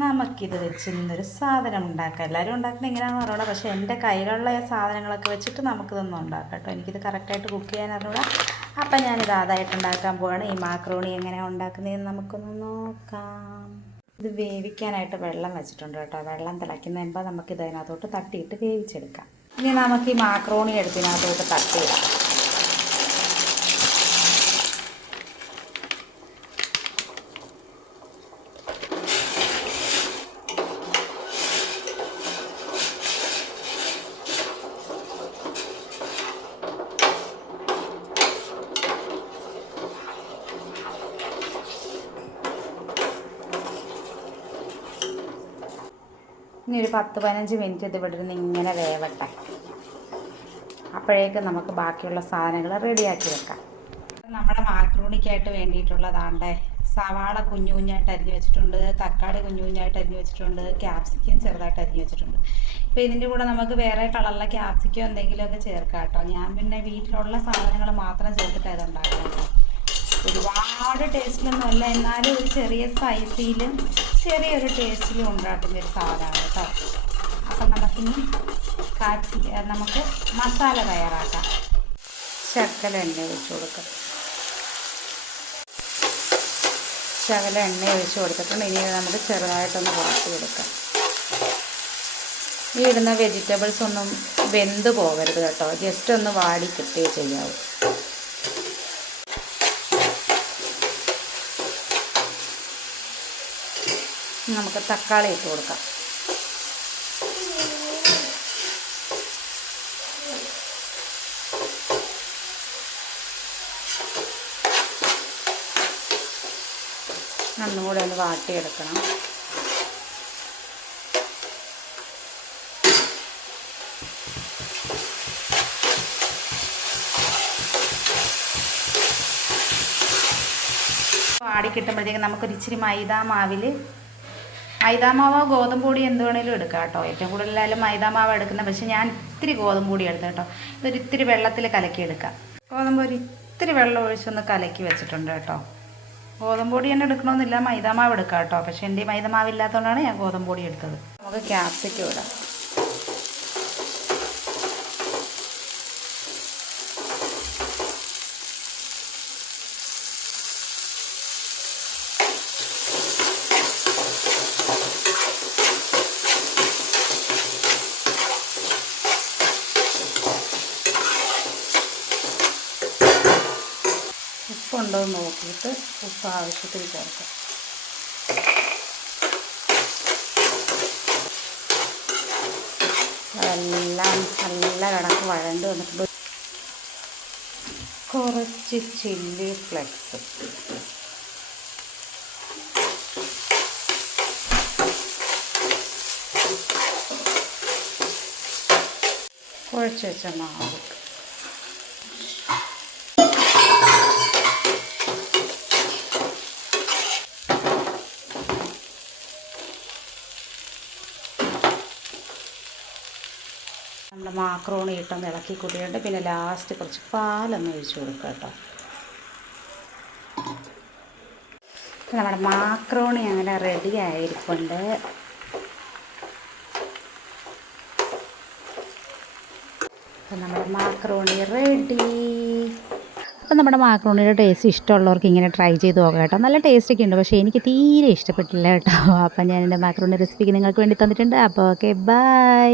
നമുക്കിത് വെച്ച് ഇന്നൊരു സാധനം ഉണ്ടാക്കാം. എല്ലാവരും ഉണ്ടാക്കുന്നത് എങ്ങനെയാണെന്ന് അറിയൂടാ, പക്ഷേ എൻ്റെ കയ്യിലുള്ള സാധനങ്ങളൊക്കെ വെച്ചിട്ട് നമുക്കിതൊന്നും ഉണ്ടാക്കാം കേട്ടോ. എനിക്കിത് കറക്റ്റായിട്ട് കുക്ക് ചെയ്യാൻ അറിയൂടാ. അപ്പം ഞാനിത് ആദ്യമായിട്ട് ഉണ്ടാക്കാൻ പോവാണ്. ഈ മാക്രോണി എങ്ങനെയാണ് ഉണ്ടാക്കുന്നതെന്ന് നമുക്കൊന്ന് നോക്കാം. ഇത് വേവിക്കാനായിട്ട് വെള്ളം വെച്ചിട്ടുണ്ട് കേട്ടോ. വെള്ളം തിളയ്ക്കുന്ന മുമ്പ് നമുക്കിത് അതിനകത്തോട്ട് തട്ടിയിട്ട് വേവിച്ചെടുക്കാം. ഇനി നമുക്ക് ഈ മാക്രോണി എടുത്തിനകത്തോട്ട് തട്ടിയിടാം. ഇനി ഒരു 10-15 മിനിറ്റ് ഇത് ഇവിടെ നിന്ന് ഇങ്ങനെ വേവട്ടെ. അപ്പോഴേക്കും നമുക്ക് ബാക്കിയുള്ള സാധനങ്ങൾ റെഡിയാക്കി വെക്കാം. നമ്മുടെ മാക്രോണിക്കായിട്ട് വേണ്ടിയിട്ടുള്ളതാണ്ടേ സവാള കുഞ്ഞു കുഞ്ഞായിട്ട് അരിഞ്ഞ് വെച്ചിട്ടുണ്ട്, തക്കാളി കുഞ്ഞു കുഞ്ഞായിട്ട് അരിഞ്ഞ് വെച്ചിട്ടുണ്ട്, ക്യാപ്സിക്കം ചെറുതായിട്ട് അരിഞ്ഞ് വെച്ചിട്ടുണ്ട്. ഇപ്പോൾ ഇതിൻ്റെ കൂടെ നമുക്ക് വേറെ കളറിലെ ക്യാപ്സിക്കോ എന്തെങ്കിലുമൊക്കെ ചേർക്കാം കേട്ടോ. ഞാൻ പിന്നെ വീട്ടിലുള്ള സാധനങ്ങൾ മാത്രം ചേർത്തിട്ട് അത് ഉണ്ടാക്കാം കേട്ടോ. ഒരുപാട് ടേസ്റ്റിലൊന്നുമല്ല, എന്നാലും ഒരു ചെറിയ സ്പൈസിയിലും ചെറിയൊരു ടേസ്റ്റിലും ഉണ്ടാക്കുന്നൊരു സാധനമാണ് കേട്ടോ. അപ്പം നമുക്കിനി നമുക്ക് മസാല തയ്യാറാക്കാം. ശകല എണ്ണ ഒഴിച്ച് കൊടുക്കാം. ശകല എണ്ണ ഒഴിച്ച് കൊടുത്തിട്ടുണ്ട്. ഇനി നമുക്ക് ചെറുതായിട്ടൊന്ന് വാട്ടി കൊടുക്കാം. ഈ ഇടുന്ന വെജിറ്റബിൾസ് ഒന്നും വെന്ത് പോകരുത് കേട്ടോ, ജസ്റ്റ് ഒന്ന് വാടി കിട്ടുകയേ ചെയ്യാവൂ. നമുക്ക് തക്കാളി ഇട്ട് കൊടുക്കാം. ഒന്നുകൂടെ ഒന്ന് വാട്ടിയെടുക്കണം. വാടി കിട്ടുമ്പോഴത്തേക്കും നമുക്കൊരു ഇച്ചിരി മൈദാമാവോ ഗോതമ്പ് പൊടി എന്ത് വേണേലും എടുക്കാം കേട്ടോ. ഏറ്റവും കൂടുതലായാലും മൈദാമാവ് എടുക്കുന്നത്, പക്ഷേ ഞാൻ ഇത്തിരി ഗോതമ്പ് പൊടി എടുത്തു കേട്ടോ. ഇതൊരു ഇത്തിരി വെള്ളത്തിൽ കലക്കി എടുക്കാം. ഗോതമ്പ് ഒരു ഇത്തിരി വെള്ളം ഒഴിച്ചൊന്ന് കലക്കി വെച്ചിട്ടുണ്ട് കേട്ടോ. ഗോതമ്പ് പൊടി തന്നെ എടുക്കണമെന്നില്ല, മൈദാമാവ് എടുക്കാം കേട്ടോ. പക്ഷേ എൻ്റെ മൈദാമാവ് ഇല്ലാത്തതുകൊണ്ടാണ് ഞാൻ ഗോതമ്പ് പൊടി എടുത്തത്. നമുക്ക് ക്യാപ്സിക്കം ഇടാം. ഉപ്പുണ്ടോ എന്ന് നോക്കിയിട്ട് ഉപ്പ് ആവശ്യത്തിന് ചേർക്കാം. അതെല്ലാം നല്ല കണക്ക് വഴണ്ട് വന്നിട്ടുണ്ട്. കുറച്ച് ചില്ലി ഫ്ലെക്സ്, കുഴച്ച് വെച്ച മാവ്, നമ്മുടെ മാക്രോണി ഇട്ടൊന്ന് ഇളക്കി കൂട്ടിയിട്ട് പിന്നെ ലാസ്റ്റ് കുറച്ച് പാലൊന്ന് ഒഴിച്ച് കൊടുക്കുക കേട്ടോ. നമ്മുടെ മാക്രോണി അങ്ങനെ റെഡി ആയിരിക്കുന്നുണ്ട്. അപ്പം നമ്മുടെ മാക്രോണി റെഡി. അപ്പം നമ്മുടെ മാക്രോണിയുടെ ടേസ്റ്റ് ഇഷ്ടമുള്ളവർക്ക് ഇങ്ങനെ ട്രൈ ചെയ്ത് നോക്കാം കേട്ടോ. നല്ല ടേസ്റ്റൊക്കെ ഉണ്ട്, പക്ഷേ എനിക്ക് തീരെ ഇഷ്ടപ്പെട്ടില്ല കേട്ടോ. അപ്പം ഞാൻ എൻ്റെ മാക്രോണി റെസിപ്പിക്ക് നിങ്ങൾക്ക് വേണ്ടി തന്നിട്ടുണ്ട്. അപ്പോൾ ഓക്കെ, ബൈ.